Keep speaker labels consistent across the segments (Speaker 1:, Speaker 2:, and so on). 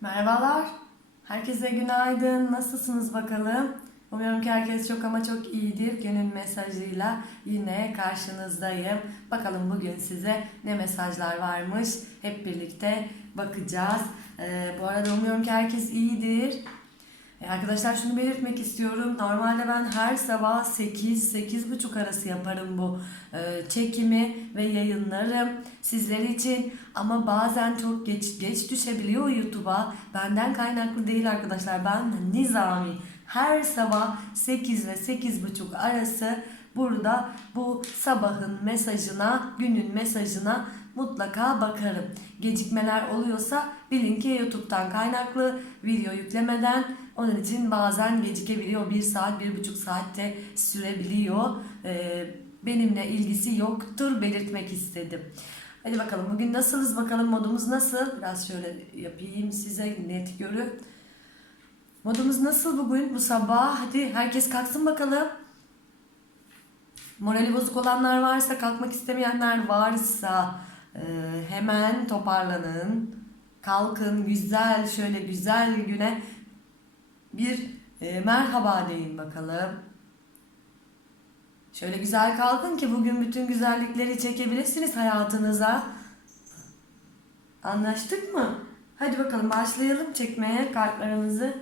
Speaker 1: Merhabalar. Herkese günaydın. Nasılsınız bakalım? Umuyorum ki herkes çok ama çok iyidir. Günün mesajıyla yine karşınızdayım. Bakalım bugün size ne mesajlar varmış. Hep birlikte bakacağız. Ee, bu arada umuyorum ki herkes iyidir. E, Arkadaşlar şunu belirtmek istiyorum. Normalde ben her sabah 8-8.30 arası yaparım bu e, çekimi ve yayınlarım sizler için. Ama bazen çok geç geç düşebiliyor YouTube'a. Benden kaynaklı değil arkadaşlar. Ben nizami her sabah 8 ve 8.30 arası burada bu sabahın mesajına, günün mesajına mutlaka bakarım. Gecikmeler oluyorsa bilin ki YouTube'dan kaynaklı video yüklemeden onun için bazen gecikebiliyor. Bir saat, bir buçuk saatte sürebiliyor. Ee, benimle ilgisi yoktur belirtmek istedim. Hadi bakalım bugün nasılız bakalım modumuz nasıl? Biraz şöyle yapayım size net görün. Modumuz nasıl bugün bu sabah? Hadi herkes kalksın bakalım. Morali bozuk olanlar varsa, kalkmak istemeyenler varsa e, hemen toparlanın. Kalkın güzel şöyle güzel güne bir e, merhaba deyin bakalım. Şöyle güzel kalkın ki bugün bütün güzellikleri çekebilirsiniz hayatınıza. Anlaştık mı? Hadi bakalım başlayalım çekmeye kartlarımızı.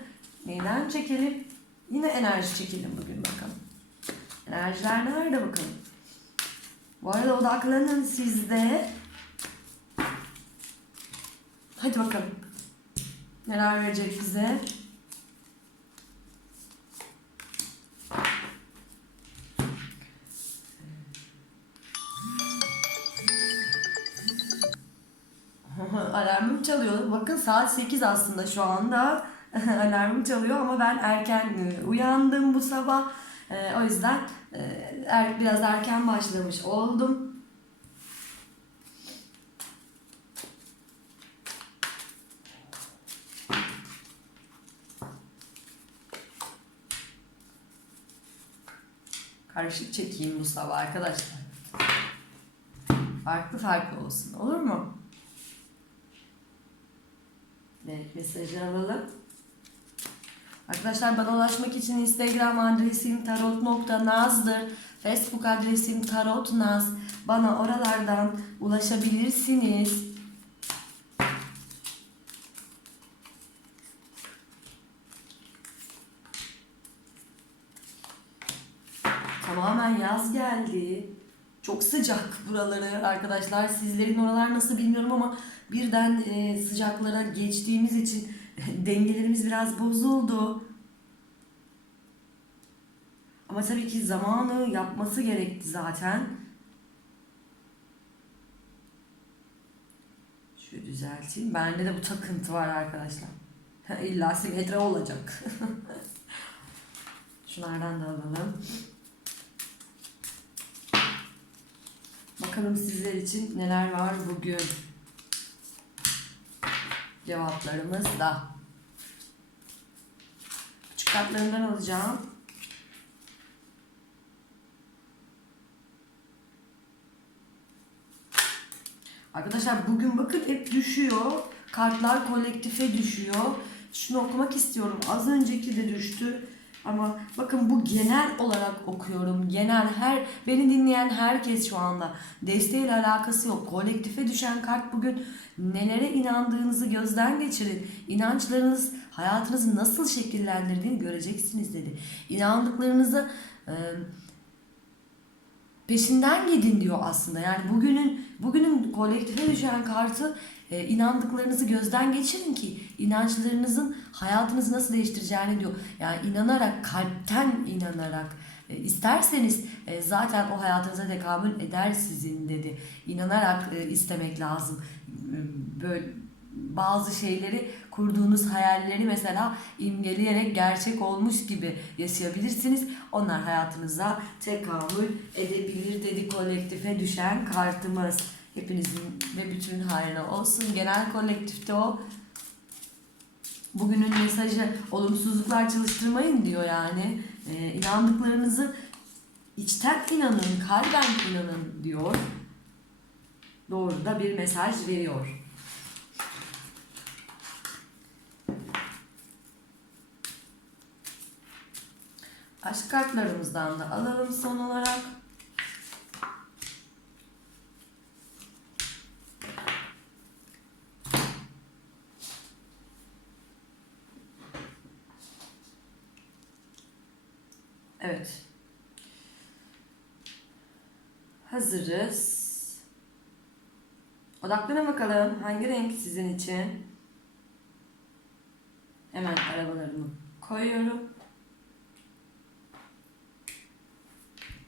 Speaker 1: Neyden çekelim? Yine enerji çekelim bugün bakalım. Enerjiler nerede bakalım? Bu arada odaklanın sizde. Hadi bakalım. Neler verecek bize? Alarmım çalıyor. Bakın saat 8 aslında şu anda. Alarmım çalıyor ama ben erken e, uyandım bu sabah. E, o yüzden e, er, biraz erken başlamış oldum. Karışık çekeyim bu sabah arkadaşlar. Farklı farklı olsun. Olur mu? Evet, mesajı alalım. Arkadaşlar bana ulaşmak için Instagram adresim tarot.naz'dır. Facebook adresim tarotnaz. Bana oralardan ulaşabilirsiniz. Tamamen yaz geldi. Çok sıcak buraları arkadaşlar. Sizlerin oralar nasıl bilmiyorum ama birden e, sıcaklara geçtiğimiz için dengelerimiz biraz bozuldu. Ama tabii ki zamanı yapması gerekti zaten. Şöyle düzelteyim. Bende de bu takıntı var arkadaşlar. İlla simetre olacak. Şunlardan da alalım. Bakalım sizler için neler var bugün. Cevaplarımız da. Küçük kartlarından alacağım. Arkadaşlar bugün bakın hep düşüyor. Kartlar kolektife düşüyor. Şunu okumak istiyorum. Az önceki de düştü. Ama bakın bu genel olarak okuyorum. Genel her beni dinleyen herkes şu anda desteğiyle alakası yok. Kolektife düşen kart bugün nelere inandığınızı gözden geçirin. İnançlarınız hayatınızı nasıl şekillendirdiğini göreceksiniz dedi. İnandıklarınızı e, peşinden gidin diyor aslında. Yani bugünün bugünün kolektife düşen kartı e, inandıklarınızı gözden geçirin ki inançlarınızın hayatınızı nasıl değiştireceğini diyor. Yani inanarak, kalpten inanarak e, isterseniz e, zaten o hayatınıza tekamül eder sizin dedi. İnanarak e, istemek lazım. E, Böyle bazı şeyleri kurduğunuz hayalleri mesela imgeleyerek gerçek olmuş gibi yaşayabilirsiniz. Onlar hayatınıza tekamül edebilir dedi kolektife düşen kartımız. Hepinizin ve bütünün hayrına olsun. Genel kolektifte o bugünün mesajı olumsuzluklar çalıştırmayın diyor yani. E, inandıklarınızı içten inanın, kalben inanın diyor. Doğru da bir mesaj veriyor. Aşk kartlarımızdan da alalım son olarak. Evet. Hazırız. Odaklanın bakalım. Hangi renk sizin için? Hemen arabalarımı koyuyorum.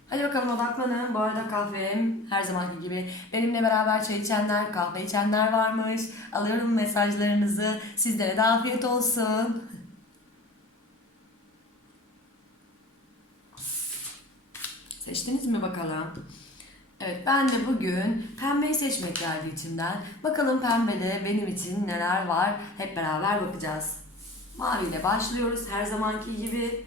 Speaker 1: Hadi bakalım odaklanın. Bu arada kahvem her zamanki gibi. Benimle beraber çay içenler, kahve içenler varmış. Alıyorum mesajlarınızı. Sizlere de afiyet olsun. Seçtiniz mi bakalım? Evet ben de bugün pembeyi seçmek geldi içimden. Bakalım pembede benim için neler var hep beraber bakacağız. Mavi ile başlıyoruz her zamanki gibi.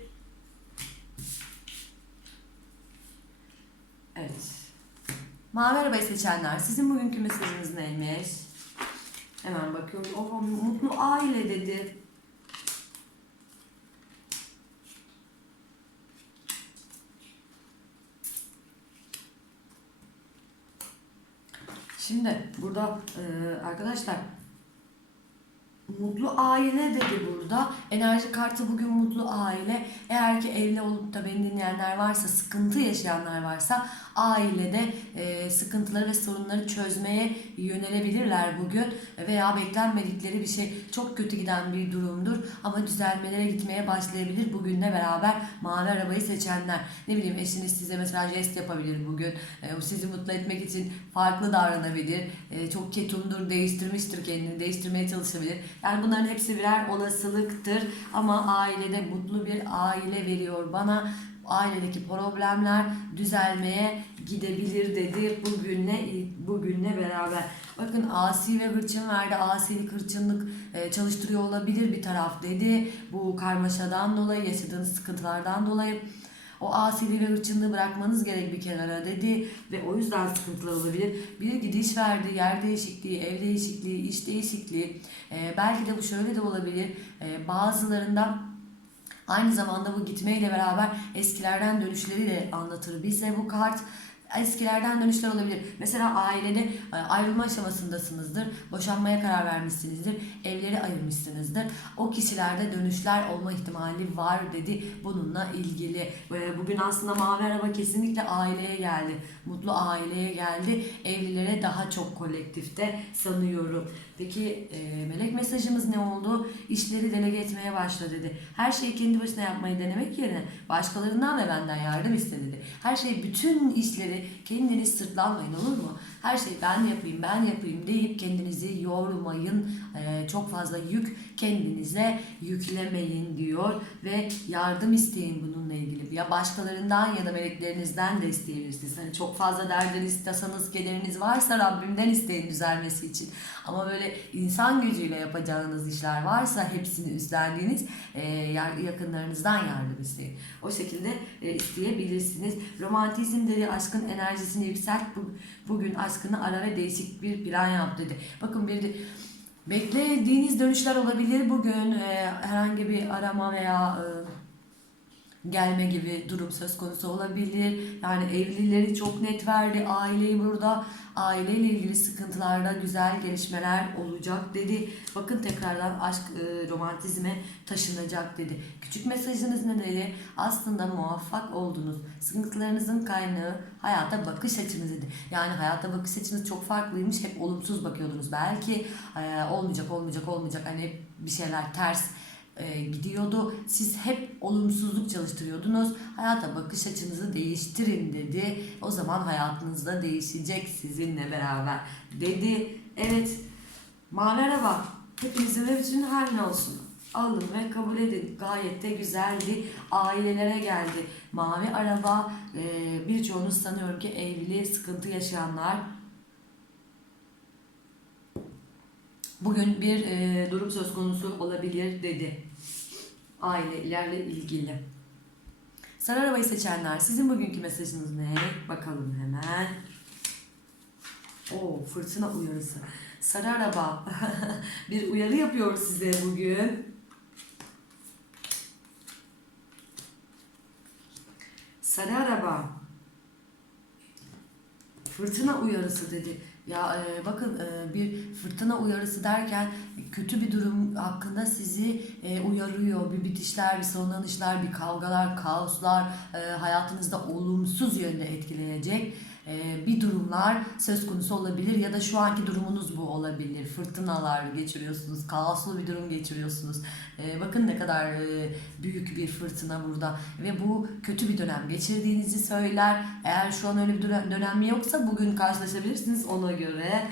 Speaker 1: Evet. Mavi arabayı seçenler sizin bugünkü mesajınız neymiş? Hemen bakıyorum. Oh, mutlu aile dedi. Şimdi burada e, arkadaşlar Mutlu aile dedi burada. Enerji kartı bugün mutlu aile. Eğer ki evli olup da beni dinleyenler varsa, sıkıntı yaşayanlar varsa ailede e, sıkıntıları ve sorunları çözmeye yönelebilirler bugün. Veya beklenmedikleri bir şey çok kötü giden bir durumdur. Ama düzelmelere gitmeye başlayabilir bugünle beraber mavi arabayı seçenler. Ne bileyim eşiniz size mesela jest yapabilir bugün. E, sizi mutlu etmek için farklı davranabilir. E, çok ketumdur, değiştirmiştir kendini, değiştirmeye çalışabilir. Yani bunların hepsi birer olasılıktır. Ama ailede mutlu bir aile veriyor bana. Ailedeki problemler düzelmeye gidebilir dedi bugünle bugünle beraber. Bakın asi ve hırçın verdi. Asilik, hırçınlık e, çalıştırıyor olabilir bir taraf dedi. Bu karmaşadan dolayı, yaşadığınız sıkıntılardan dolayı. O asiliği ve hırçınlığı bırakmanız gerek bir kenara dedi ve o yüzden sıkıntılar olabilir. Bir gidiş verdi, yer değişikliği, ev değişikliği, iş değişikliği. Ee, belki de bu şöyle de olabilir. Ee, bazılarında aynı zamanda bu gitmeyle beraber eskilerden dönüşleri de anlatır bize bu kart eskilerden dönüşler olabilir. Mesela ailede e, ayrılma aşamasındasınızdır. Boşanmaya karar vermişsinizdir. Evleri ayırmışsınızdır. O kişilerde dönüşler olma ihtimali var dedi bununla ilgili. Bugün aslında mavi araba kesinlikle aileye geldi. Mutlu aileye geldi. Evlilere daha çok kolektifte sanıyorum. Peki e, melek mesajımız ne oldu? İşleri delege etmeye başla dedi. Her şeyi kendi başına yapmayı denemek yerine başkalarından ve benden yardım iste dedi. Her şey bütün işleri kendiniz sırtlanmayın olur mu? Her şeyi ben yapayım ben yapayım deyip kendinizi yormayın. E, çok fazla yük kendinize yüklemeyin diyor ve yardım isteyin bununla ilgili. Ya başkalarından ya da meleklerinizden de isteyebilirsiniz. Hani çok fazla derdiniz, tasanız, kederiniz varsa Rabbimden isteyin düzelmesi için. Ama böyle insan gücüyle yapacağınız işler varsa hepsini üstlendiğiniz yakınlarınızdan yardım isteyin. O şekilde isteyebilirsiniz. Romantizm dedi aşkın enerjisini yükselt. Bugün aşkını ara ve değişik bir plan yap dedi. Bakın bir de beklediğiniz dönüşler olabilir bugün. E, herhangi bir arama veya e, gelme gibi durum söz konusu olabilir. Yani evlileri çok net verdi. Aileyi burada aileyle ilgili sıkıntılarda güzel gelişmeler olacak dedi. Bakın tekrardan aşk e, romantizme taşınacak dedi. Küçük mesajınız ne dedi? Aslında muvaffak oldunuz. Sıkıntılarınızın kaynağı hayata bakış açınız dedi. Yani hayata bakış açınız çok farklıymış. Hep olumsuz bakıyordunuz. Belki e, olmayacak, olmayacak, olmayacak. Hani bir şeyler ters e, gidiyordu. Siz hep olumsuzluk çalıştırıyordunuz. Hayata bakış açınızı değiştirin dedi. O zaman hayatınız da değişecek sizinle beraber dedi. Evet mavi araba hepinizin ve bütün haline olsun. Alın ve kabul edin. Gayet de güzeldi. Ailelere geldi. Mavi araba e, birçoğunuz sanıyorum ki evli sıkıntı yaşayanlar bugün bir e, durum söz konusu olabilir dedi. Ailelerle ilgili. Sarı arabayı seçenler sizin bugünkü mesajınız ne? Bakalım hemen. O fırtına uyarısı. Sarı araba bir uyarı yapıyor size bugün. Sarı araba. Fırtına uyarısı dedi. Ya e, bakın e, bir fırtına uyarısı derken kötü bir durum hakkında sizi e, uyarıyor. Bir bitişler, bir sonlanışlar, bir kavgalar, kaoslar e, hayatınızda olumsuz yönde etkileyecek bir durumlar söz konusu olabilir ya da şu anki durumunuz bu olabilir. Fırtınalar geçiriyorsunuz, kaoslu bir durum geçiriyorsunuz. E, bakın ne kadar e, büyük bir fırtına burada ve bu kötü bir dönem geçirdiğinizi söyler. Eğer şu an öyle bir dönem, yoksa bugün karşılaşabilirsiniz ona göre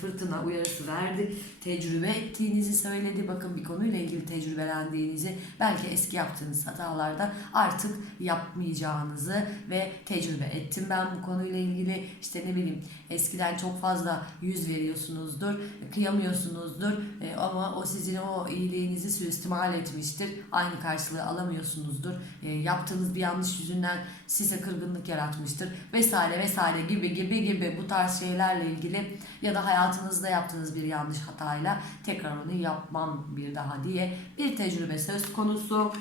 Speaker 1: fırtına uyarısı verdi. Tecrübe ettiğinizi söyledi. Bakın bir konuyla ilgili tecrübelendiğinizi, belki eski yaptığınız hatalarda artık yapmayacağınızı ve tecrübe ettim ben bu konuyla ilgili. İşte ne bileyim eskiden çok fazla yüz veriyorsunuzdur, kıyamıyorsunuzdur e, ama o sizin o iyiliğinizi suistimal etmiştir. Aynı karşılığı alamıyorsunuzdur. E, yaptığınız bir yanlış yüzünden size kırgınlık yaratmıştır vesaire vesaire gibi gibi gibi bu tarz şeylerle ilgili da hayatınızda yaptığınız bir yanlış hatayla tekrar onu yapmam bir daha diye bir tecrübe söz konusu.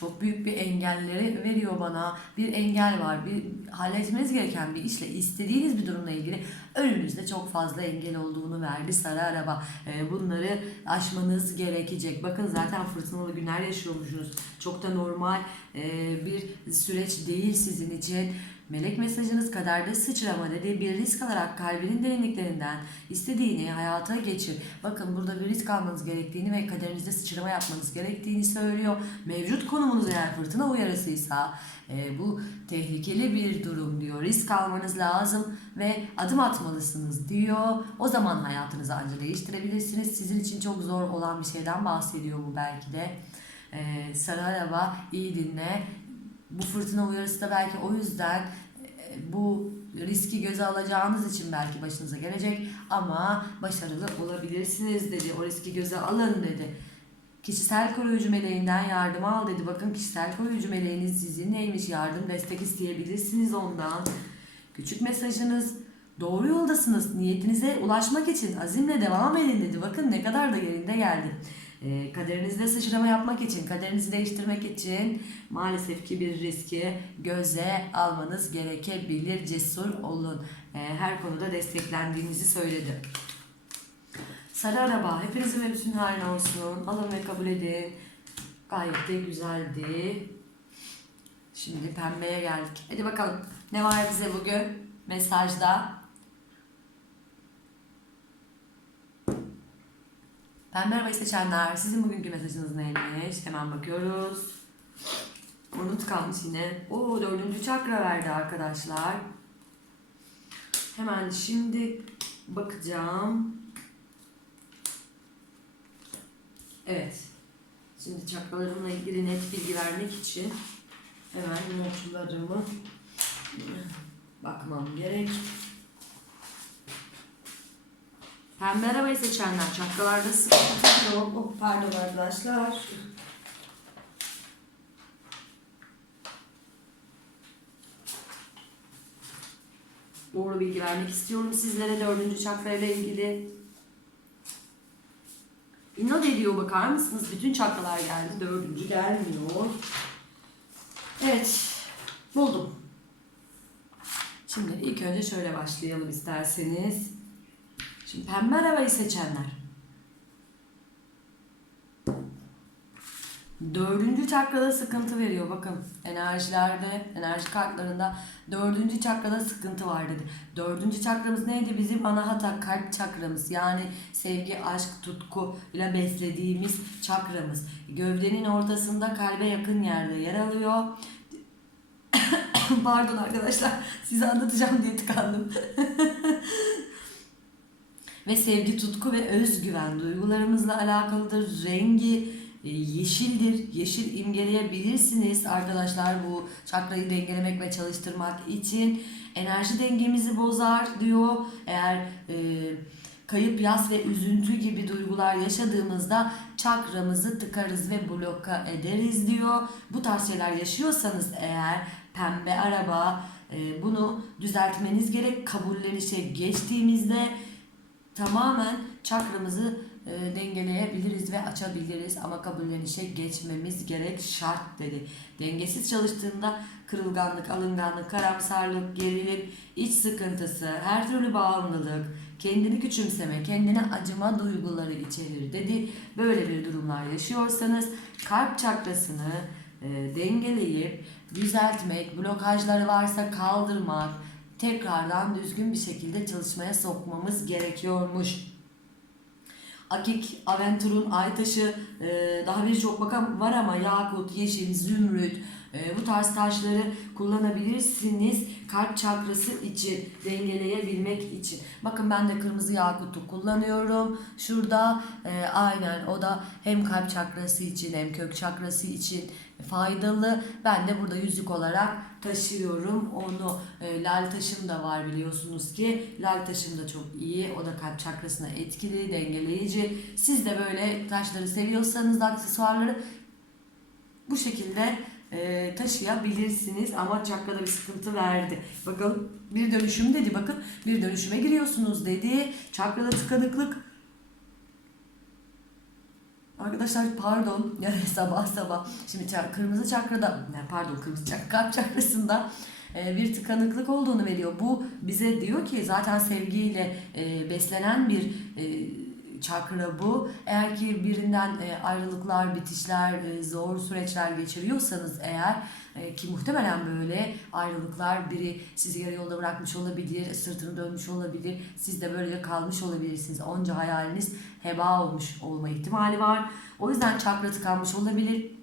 Speaker 1: Çok büyük bir engelleri veriyor bana. Bir engel var. Bir halletmeniz gereken bir işle istediğiniz bir durumla ilgili önünüzde çok fazla engel olduğunu verdi sarı araba. Ee, bunları aşmanız gerekecek. Bakın zaten fırtınalı günler yaşıyormuşsunuz. Çok da normal ee, bir süreç değil sizin için. Melek mesajınız kaderde sıçrama dediği bir risk alarak kalbinin derinliklerinden istediğini hayata geçir. Bakın burada bir risk almanız gerektiğini ve kaderinizde sıçrama yapmanız gerektiğini söylüyor. Mevcut konumunuz eğer fırtına uyarısıysa e, bu tehlikeli bir durum diyor. Risk almanız lazım ve adım atmalısınız diyor. O zaman hayatınızı ancak değiştirebilirsiniz. Sizin için çok zor olan bir şeyden bahsediyor bu belki de. E, sarı araba iyi dinle. Bu fırtına uyarısı da belki o yüzden e, bu riski göze alacağınız için belki başınıza gelecek ama başarılı olabilirsiniz dedi. O riski göze alın dedi. Kişisel koruyucu meleğinden yardım al dedi. Bakın kişisel koruyucu meleğiniz sizin neymiş yardım destek isteyebilirsiniz ondan. Küçük mesajınız doğru yoldasınız. Niyetinize ulaşmak için azimle devam edin dedi. Bakın ne kadar da yerinde geldi. E, kaderinizde sıçrama yapmak için, kaderinizi değiştirmek için maalesef ki bir riski göze almanız gerekebilir. Cesur olun. E, her konuda desteklendiğinizi söyledi. Sarı araba hepinizin ve bütün haline olsun. Alın ve kabul edin. Gayet de güzeldi. Şimdi pembeye geldik. Hadi bakalım ne var bize bugün mesajda? Pembe arabayı seçenler sizin bugünkü mesajınız neymiş? Hemen bakıyoruz. Unut kalmış yine. Oo dördüncü çakra verdi arkadaşlar. Hemen şimdi bakacağım. Evet. Şimdi çakralarımla ilgili net bilgi vermek için hemen notlarımı bakmam gerek. Pembe arabayı seçenler çakralarda sıkıntı yok. Oh, pardon arkadaşlar. Doğru bilgi vermek istiyorum sizlere dördüncü çakra ile ilgili. İnat ediyor bakar mısınız? Bütün çakralar geldi. Dördüncü gelmiyor. Evet. Buldum. Şimdi ilk önce şöyle başlayalım isterseniz. Şimdi pembe arabayı seçenler. Dördüncü çakrada sıkıntı veriyor. Bakın enerjilerde, enerji kartlarında dördüncü çakrada sıkıntı var dedi. Dördüncü çakramız neydi? Bizim anahata kalp çakramız. Yani sevgi, aşk, tutku ile beslediğimiz çakramız. Gövdenin ortasında kalbe yakın yerde yer alıyor. Pardon arkadaşlar size anlatacağım diye tıkandım. ve sevgi, tutku ve özgüven duygularımızla alakalıdır. Rengi e, yeşildir. Yeşil imgeleyebilirsiniz arkadaşlar bu çakrayı dengelemek ve çalıştırmak için. Enerji dengemizi bozar diyor. Eğer e, kayıp, yas ve üzüntü gibi duygular yaşadığımızda çakramızı tıkarız ve bloka ederiz diyor. Bu tarz şeyler yaşıyorsanız eğer pembe araba e, bunu düzeltmeniz gerek. Kabullenişe geçtiğimizde tamamen çakramızı e, dengeleyebiliriz ve açabiliriz ama kabullenişe geçmemiz gerek şart dedi. Dengesiz çalıştığında kırılganlık, alınganlık, karamsarlık, gerilim, iç sıkıntısı, her türlü bağımlılık, kendini küçümseme, kendine acıma duyguları içerir dedi. Böyle bir durumlar yaşıyorsanız kalp çakrasını e, dengeleyip düzeltmek, blokajları varsa kaldırmak, tekrardan düzgün bir şekilde çalışmaya sokmamız gerekiyormuş. Akik, Aventur'un, Aytaşı, e, daha birçok bakan var ama yakut, yeşil, zümrüt, e, bu tarz taşları kullanabilirsiniz kalp çakrası için, dengeleyebilmek için. Bakın ben de kırmızı yakutu kullanıyorum. Şurada e, aynen o da hem kalp çakrası için hem kök çakrası için faydalı. Ben de burada yüzük olarak taşıyorum onu. E, lal taşım da var biliyorsunuz ki. Lal taşım da çok iyi. O da kalp çakrasına etkili, dengeleyici. Siz de böyle taşları seviyorsanız da aksesuarları bu şekilde e, taşıyabilirsiniz ama çakrada bir sıkıntı verdi. Bakın bir dönüşüm dedi bakın bir dönüşüme giriyorsunuz dedi. Çakrada tıkanıklık Arkadaşlar pardon yani sabah sabah şimdi çak- kırmızı çakrada yani pardon kırmızı çakra kalp çakrasında e, bir tıkanıklık olduğunu veriyor. Bu bize diyor ki zaten sevgiyle e, beslenen bir e, çakra bu. Eğer ki birinden e, ayrılıklar, bitişler, e, zor süreçler geçiriyorsanız eğer e, ki muhtemelen böyle ayrılıklar biri sizi yarı yolda bırakmış olabilir, sırtını dönmüş olabilir, siz de böyle kalmış olabilirsiniz. Onca hayaliniz heba olmuş olma ihtimali var. O yüzden çakra tıkanmış olabilir.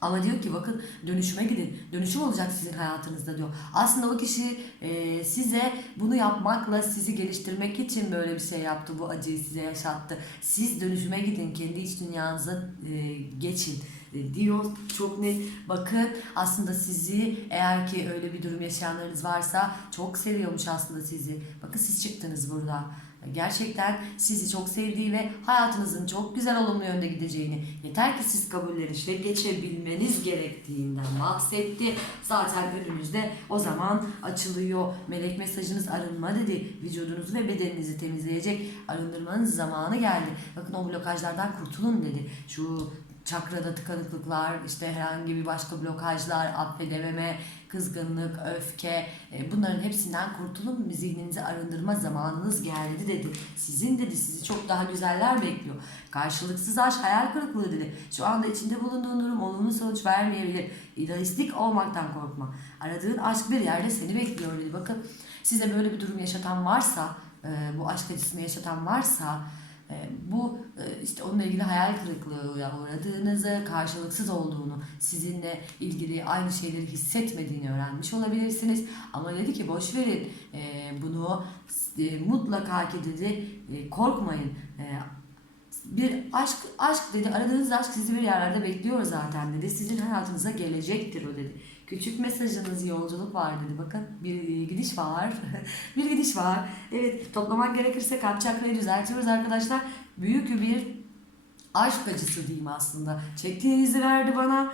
Speaker 1: Ama diyor ki bakın dönüşüme gidin. Dönüşüm olacak sizin hayatınızda diyor. Aslında o kişi e, size bunu yapmakla sizi geliştirmek için böyle bir şey yaptı. Bu acıyı size yaşattı. Siz dönüşüme gidin. Kendi iç dünyanıza e, geçin e, diyor. Çok net. Bakın aslında sizi eğer ki öyle bir durum yaşayanlarınız varsa çok seviyormuş aslında sizi. Bakın siz çıktınız burada. Gerçekten sizi çok sevdiği ve hayatınızın çok güzel olumlu yönde gideceğini yeter ki siz kabullenişle geçebilmeniz gerektiğinden bahsetti. Zaten önünüzde o zaman açılıyor. Melek mesajınız arınma dedi. Vücudunuzu ve bedeninizi temizleyecek arındırmanız zamanı geldi. Bakın o blokajlardan kurtulun dedi. Şu çakrada tıkanıklıklar, işte herhangi bir başka blokajlar, affedememe, kızgınlık, öfke e, bunların hepsinden kurtulun zihninizi arındırma zamanınız geldi dedi. Sizin dedi sizi çok daha güzeller bekliyor. Karşılıksız aşk hayal kırıklığı dedi. Şu anda içinde bulunduğun durum olumlu sonuç vermeyebilir. İdealistik olmaktan korkma. Aradığın aşk bir yerde seni bekliyor dedi. Bakın size böyle bir durum yaşatan varsa, e, bu aşk acısını yaşatan varsa bu e, işte onunla ilgili hayal kırıklığına uğradığınızı, karşılıksız olduğunu, sizinle ilgili aynı şeyleri hissetmediğini öğrenmiş olabilirsiniz. Ama dedi ki boş verin e, bunu e, mutlaka ki dedi korkmayın. Bir aşk aşk dedi aradığınız aşk sizi bir yerlerde bekliyor zaten dedi. Sizin hayatınıza gelecektir o dedi. Küçük mesajınız yolculuk var dedi. Bakın bir gidiş var. bir gidiş var. Evet toplamak gerekirse kalp çakrayı düzeltiyoruz arkadaşlar. Büyük bir aşk acısı diyeyim aslında. Çektiğinizi verdi bana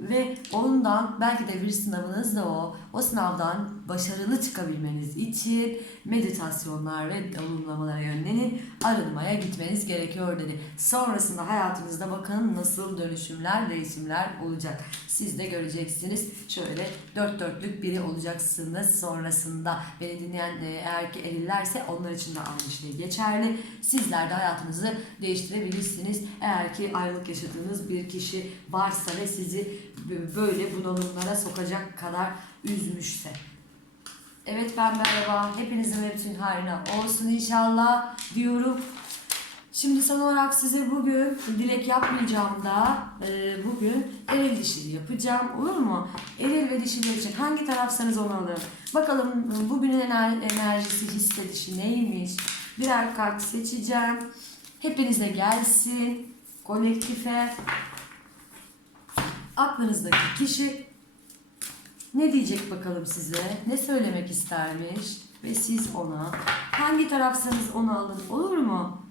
Speaker 1: ve ondan belki de bir sınavınız da o. O sınavdan başarılı çıkabilmeniz için meditasyonlar ve olumlamalara yönlenin. Arınmaya gitmeniz gerekiyor dedi. Sonrasında hayatınızda bakın nasıl dönüşümler, değişimler olacak. Siz de göreceksiniz. Şöyle dört dörtlük biri olacaksınız sonrasında. Beni dinleyen e, eğer ki elillerse onlar için de aynı şey geçerli. Sizler de hayatınızı değiştirebilirsiniz. Eğer ki ayrılık yaşadığınız bir kişi varsa ve sizi böyle bunalımlara sokacak kadar üzmüşse. Evet ben merhaba. Hepinizin ve bütün hayrına olsun inşallah diyorum. Şimdi son olarak size bugün dilek yapmayacağım da e, bugün eril dişili yapacağım. Olur mu? Eril ve dişili için hangi tarafsanız onu alın. Bakalım bugünün ener- enerjisi hissedişi neymiş? Birer kart seçeceğim. Hepinize gelsin. Kolektife. Aklınızdaki kişi ne diyecek bakalım size? Ne söylemek istermiş? Ve siz ona hangi tarafsanız onu alın. Olur mu?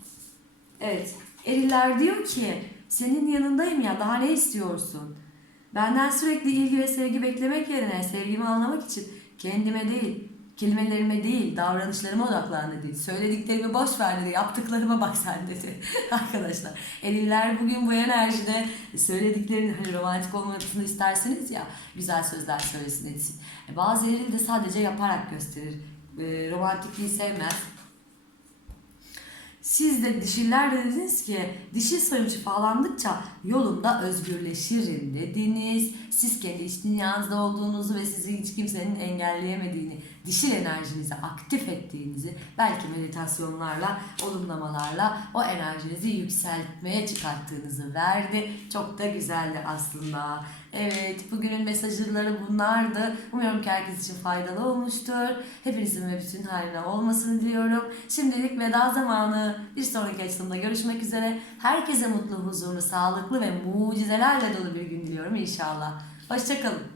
Speaker 1: Evet. Eriller diyor ki senin yanındayım ya daha ne istiyorsun? Benden sürekli ilgi ve sevgi beklemek yerine sevgimi anlamak için kendime değil Kelimelerime değil, davranışlarıma odaklan dedi. Söylediklerimi boş ver dedi. Yaptıklarıma bak sen dedi. Arkadaşlar, eriller bugün bu enerjide söylediklerini hani romantik olmasını isterseniz ya güzel sözler söylesin etsin. E, bazı eril de sadece yaparak gösterir. E, romantikliği sevmez. Siz de dişiller de dediniz ki dişil soyum şifalandıkça yolunda özgürleşirim dediniz. Siz kendi iç dünyanızda olduğunuzu ve sizi hiç kimsenin engelleyemediğini, dişil enerjinizi aktif ettiğinizi belki meditasyonlarla, olumlamalarla o enerjinizi yükseltmeye çıkarttığınızı verdi. Çok da güzeldi aslında. Evet, bugünün mesajları bunlardı. Umuyorum ki herkes için faydalı olmuştur. Hepinizin ve bütün haline olmasını diliyorum. Şimdilik veda zamanı. Bir sonraki açılımda görüşmek üzere. Herkese mutlu, huzurlu, sağlıklı ve mucizelerle dolu bir gün diliyorum inşallah. Hoşçakalın.